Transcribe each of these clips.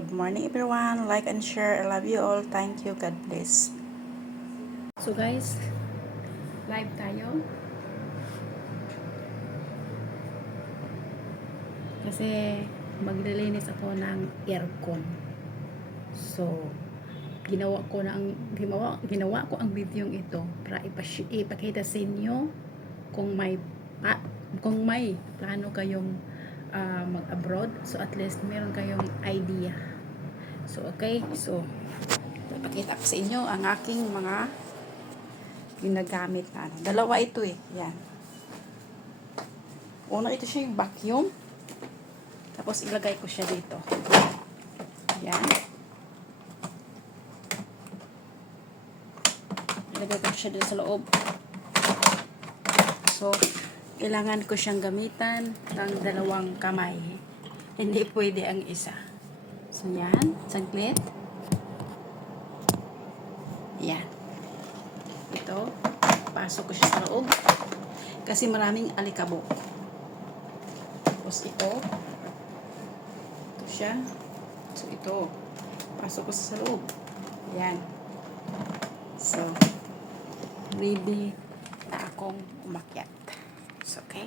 Good morning everyone. Like and share. I love you all. Thank you. God bless. So guys, live tayo. Kasi maglilinis ako ng aircon. So, ginawa ko ang video ito para ipakita sa inyo kung kung may plano kayong mag-abroad. So, at least meron kayong idea. So, okay. So, ipakita ko sa inyo ang aking mga ginagamit na ano. Dalawa ito eh. Yan. Una, ito siya yung vacuum. Tapos, ilagay ko siya dito. Yan. Ilagay ko siya dito sa loob. So, kailangan ko siyang gamitan ng dalawang kamay. Hindi pwede ang isa. So, yan. Saglit. Yan. Ito. Pasok ko siya sa loob. Kasi maraming alikabok. Tapos, ito siya. So, ito. Pasok ko sa loob. Yan. So, ready na akong umakyat. So, okay.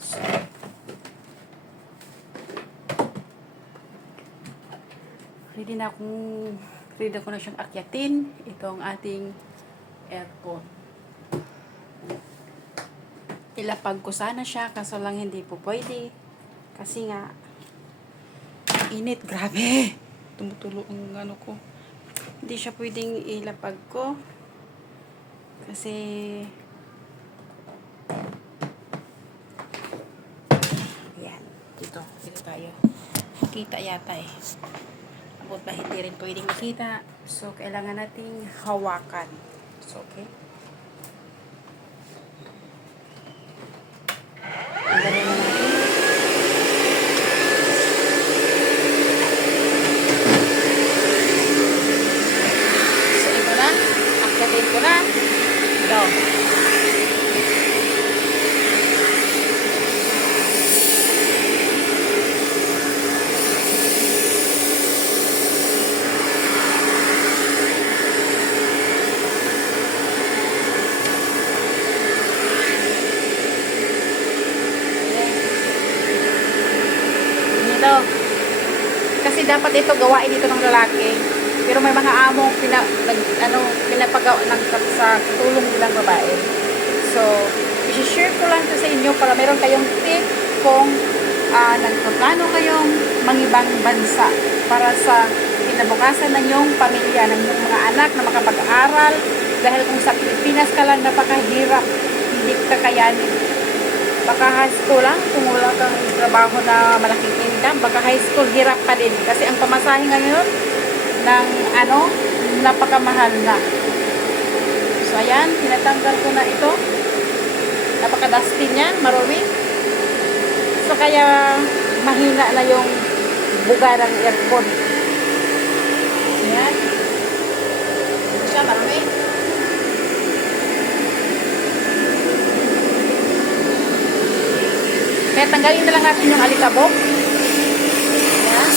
So, ready ko na siyang akyatin. Ito ang ating aircon. Ilapag ko sana siya, kaso lang hindi po pwede. Kasi nga, init, grabe. Tumutulo ang ano ko. Hindi siya pwedeng ilapag ko. Kasi, yan. Dito tayo. Kita yata eh. Abot ba hindi rin pwedeng makita. So, kailangan nating hawakan. So, okay. Ang dali na natin. Akyatin ko na. Ito. Ito. Kasi dapat ito gawain ito ng lalaki. Pero may mga among pinapagawa ng sa tulong nilang babae. So, i-share ko lang ito sa inyo para meron kayong tip kung nagpaplano kayong mangibang bansa para sa kinabukasan ng iyong pamilya, ng iyong mga anak na makapag-aral. Dahil kung sa Pilipinas ka lang napakahirap, hindi ka kayanin. Baka high school lang, kung wala kang trabaho na malaking income, baka high school hirap ka din. Kasi ang pamasahe ngayon, ng napakamahal na. So, ayan, tinatanggal ko na ito. Napaka-dusty niyan, marumi. So, kaya mahina na yung buga ng aircon. Ayan. Ito siya, marumi. Kaya tanggalin na lang natin yung alikabok. Ayan.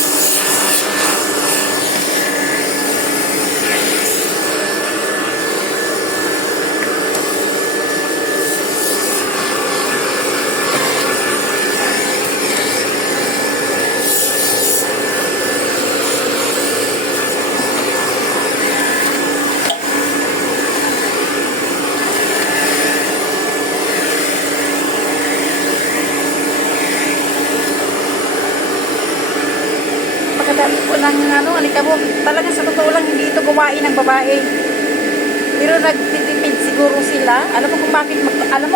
Pagkatapos ko ng alikabok, talaga sa totoo lang hindi ito gawain ng babae. Pero nagtitipid siguro sila. Alam mo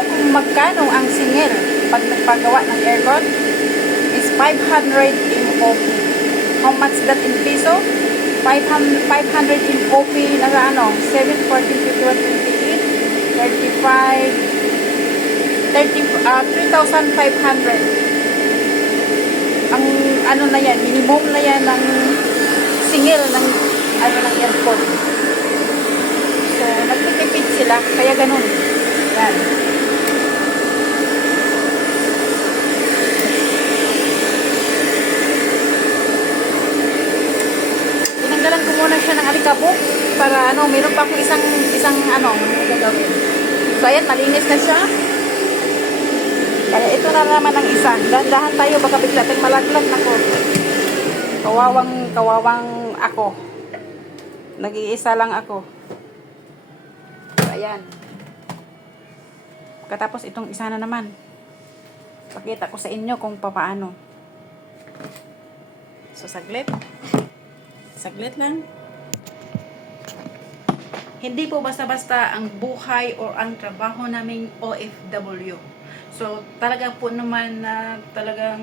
kung magkano ang singil pag nagpagawa ng aircon? Is 500 MOP. How much that in peso? 500 MOP na sa 7, 14, 51, 28, 35, 3,500. Ang na yan, minimum na yan ng singil ng ng aircon. So, nagtitipid sila, kaya ganun. Yan. kabuk para ano, meron pa akong isang ano, gagawin. So ayan, malinis na siya. Kaya ito na naman ang isa. Dahan-dahan tayo, baka bigla tayong malaglag na ko. Kawawang ako. Nag-iisa lang ako. So ayan. Katapos itong isa na naman. Pakita ko sa inyo kung paano. So saglit. Saglit lang. Hindi po basta-basta ang buhay o ang trabaho naming OFW. So talaga po naman na talagang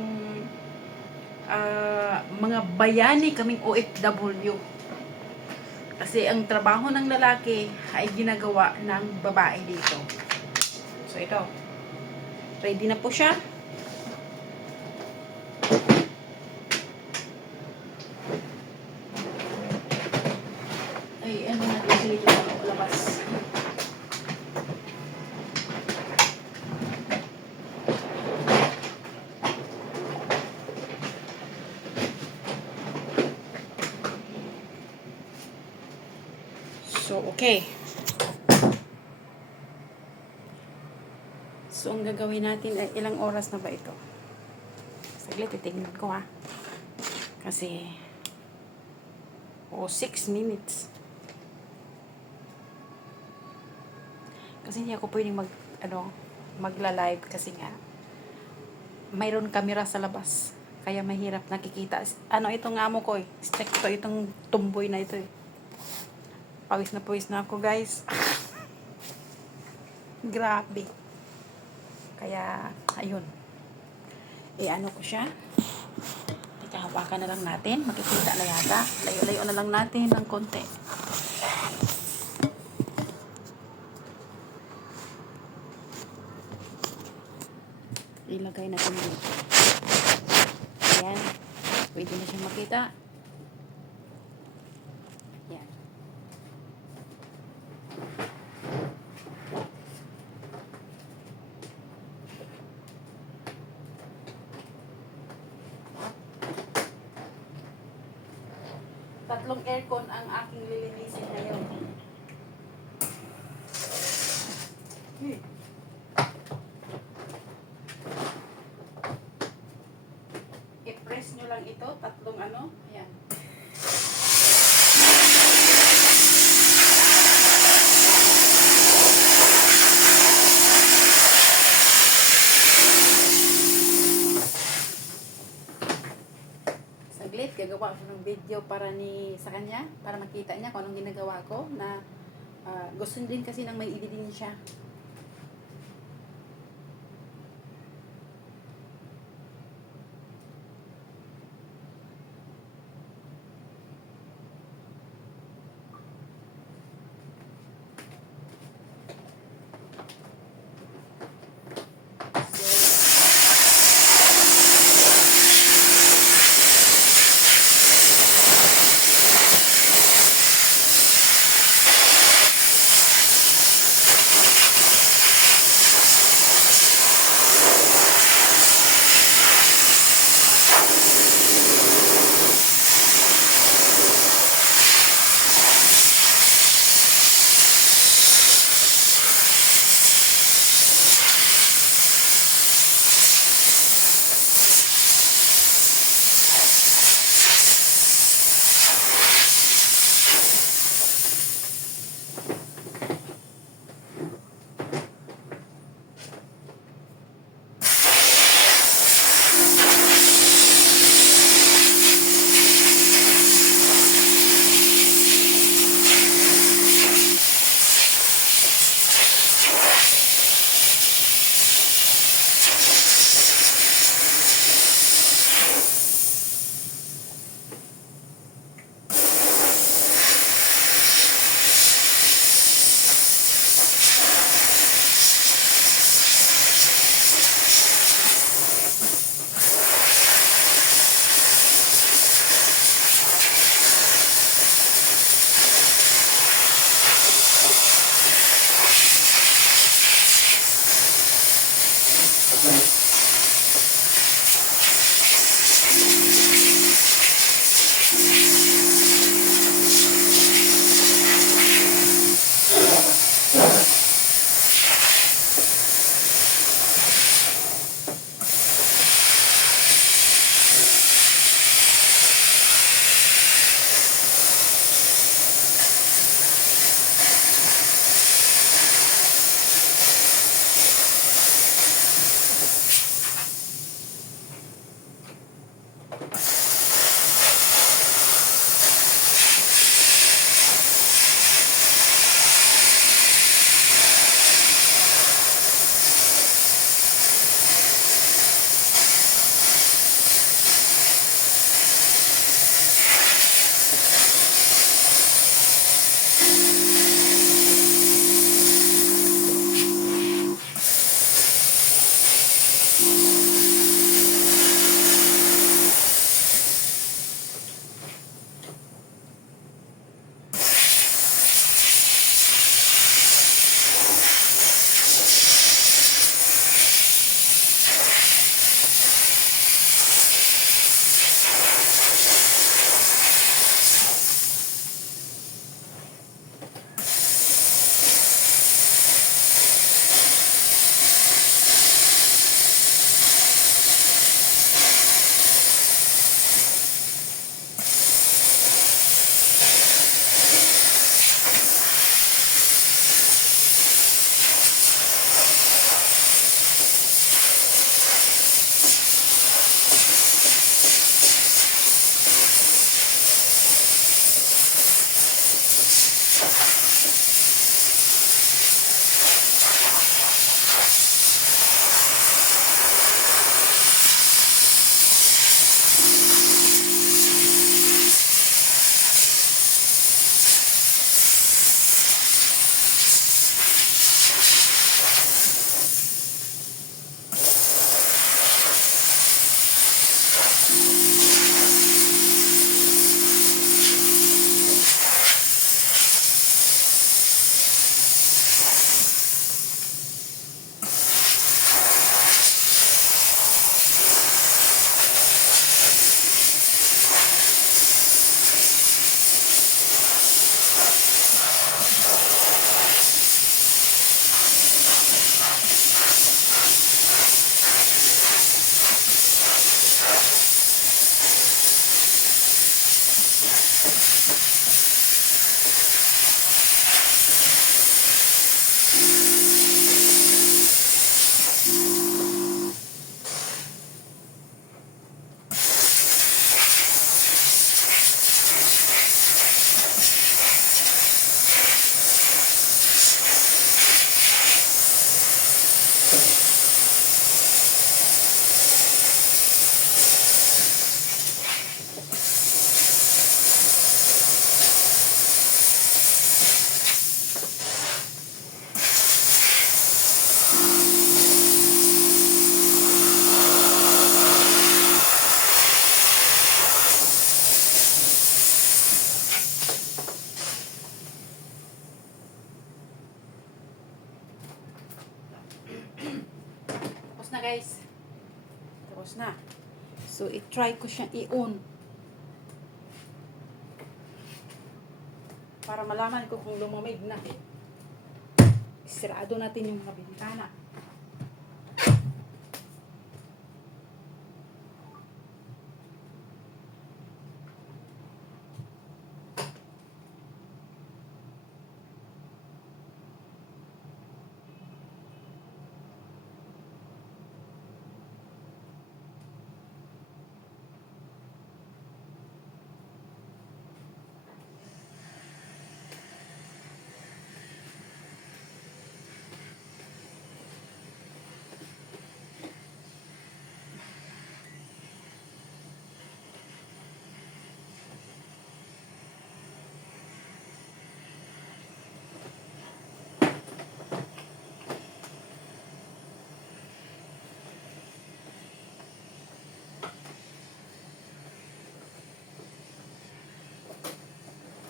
mga bayani kaming OFW. Kasi ang trabaho ng lalaki ay ginagawa ng babae dito. So ito. Ready na po siya. Ay, ano natin sila dito sa labas. So, okay. So, ang gagawin natin ay ilang oras na ba ito? Saglit, titignan ko ha. Kasi, 6 minutes. Kasi hindi ako pwedeng magla-live kasi nga mayroon camera sa labas. Kaya mahirap nakikita. Ano itong amo ko eh. Stick to itong tumboy na ito eh. Pawis na ako guys. Grabe. Kaya, ayun. Ano ko siya. Ikahawakan na lang natin. Makikita na yata. Layo-layo na lang natin ng konti. Ilagay natin dito. Ayan. Pwede na siya makita. Ayan. Tatlong aircon ang aking lilinisin ngayon. I-press nyo lang ito, tatlong ano, ayan. Saglit, gagawa ko ng video sa kanya, para makita niya kung anong ginagawa ko, na gusto din kasi ng may ebidensya. guys. Tapos na. So, i-try ko siyang i-on. Para malaman ko kung lumamig na. Isirado natin yung mga bintana.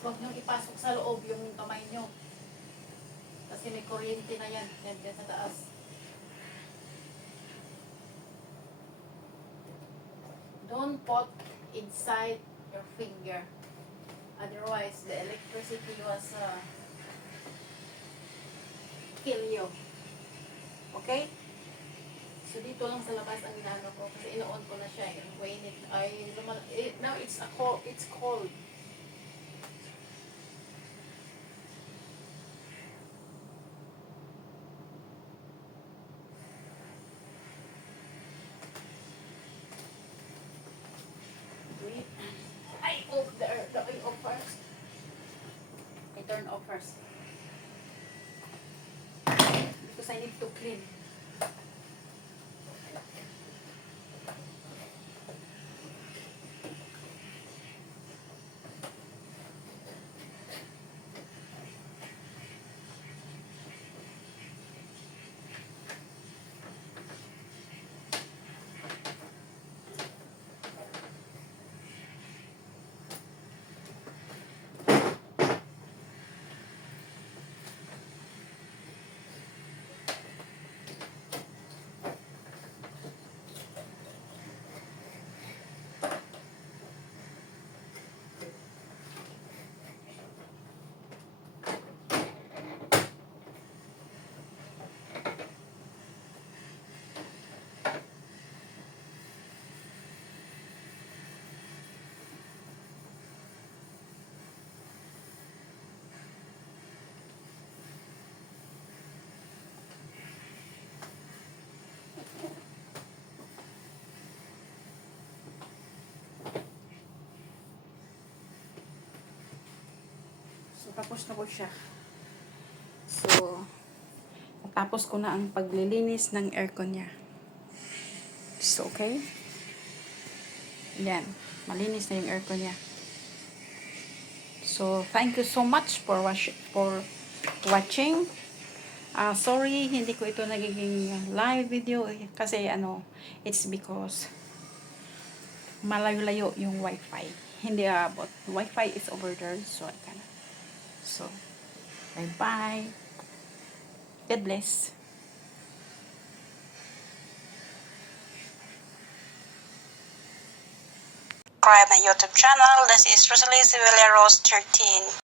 Huwag niyong ipasok sa loob yung kamay niyo. Kasi may kuryente na yan. Yan sa taas. Don't put inside your finger. Otherwise, the electricity was kill you. Okay? So, dito lang sa labas ang ginano ko. Kasi ino-on ko na siya. When now it's cold. I off first. I turn off first. Because I need to clean. So, tapos na po siya. So, tapos ko na ang paglilinis ng aircon niya. So, okay? Yan. Malinis na yung aircon niya. So, thank you so much for watching. Sorry, hindi ko ito nagiging live video. Kasi, it's because malayo-layo yung wifi. Hindi abot. Wifi is over there. So, I cannot. So, bye-bye. God bless. Subscribe my YouTube channel. This is Rosalie Civileros 13.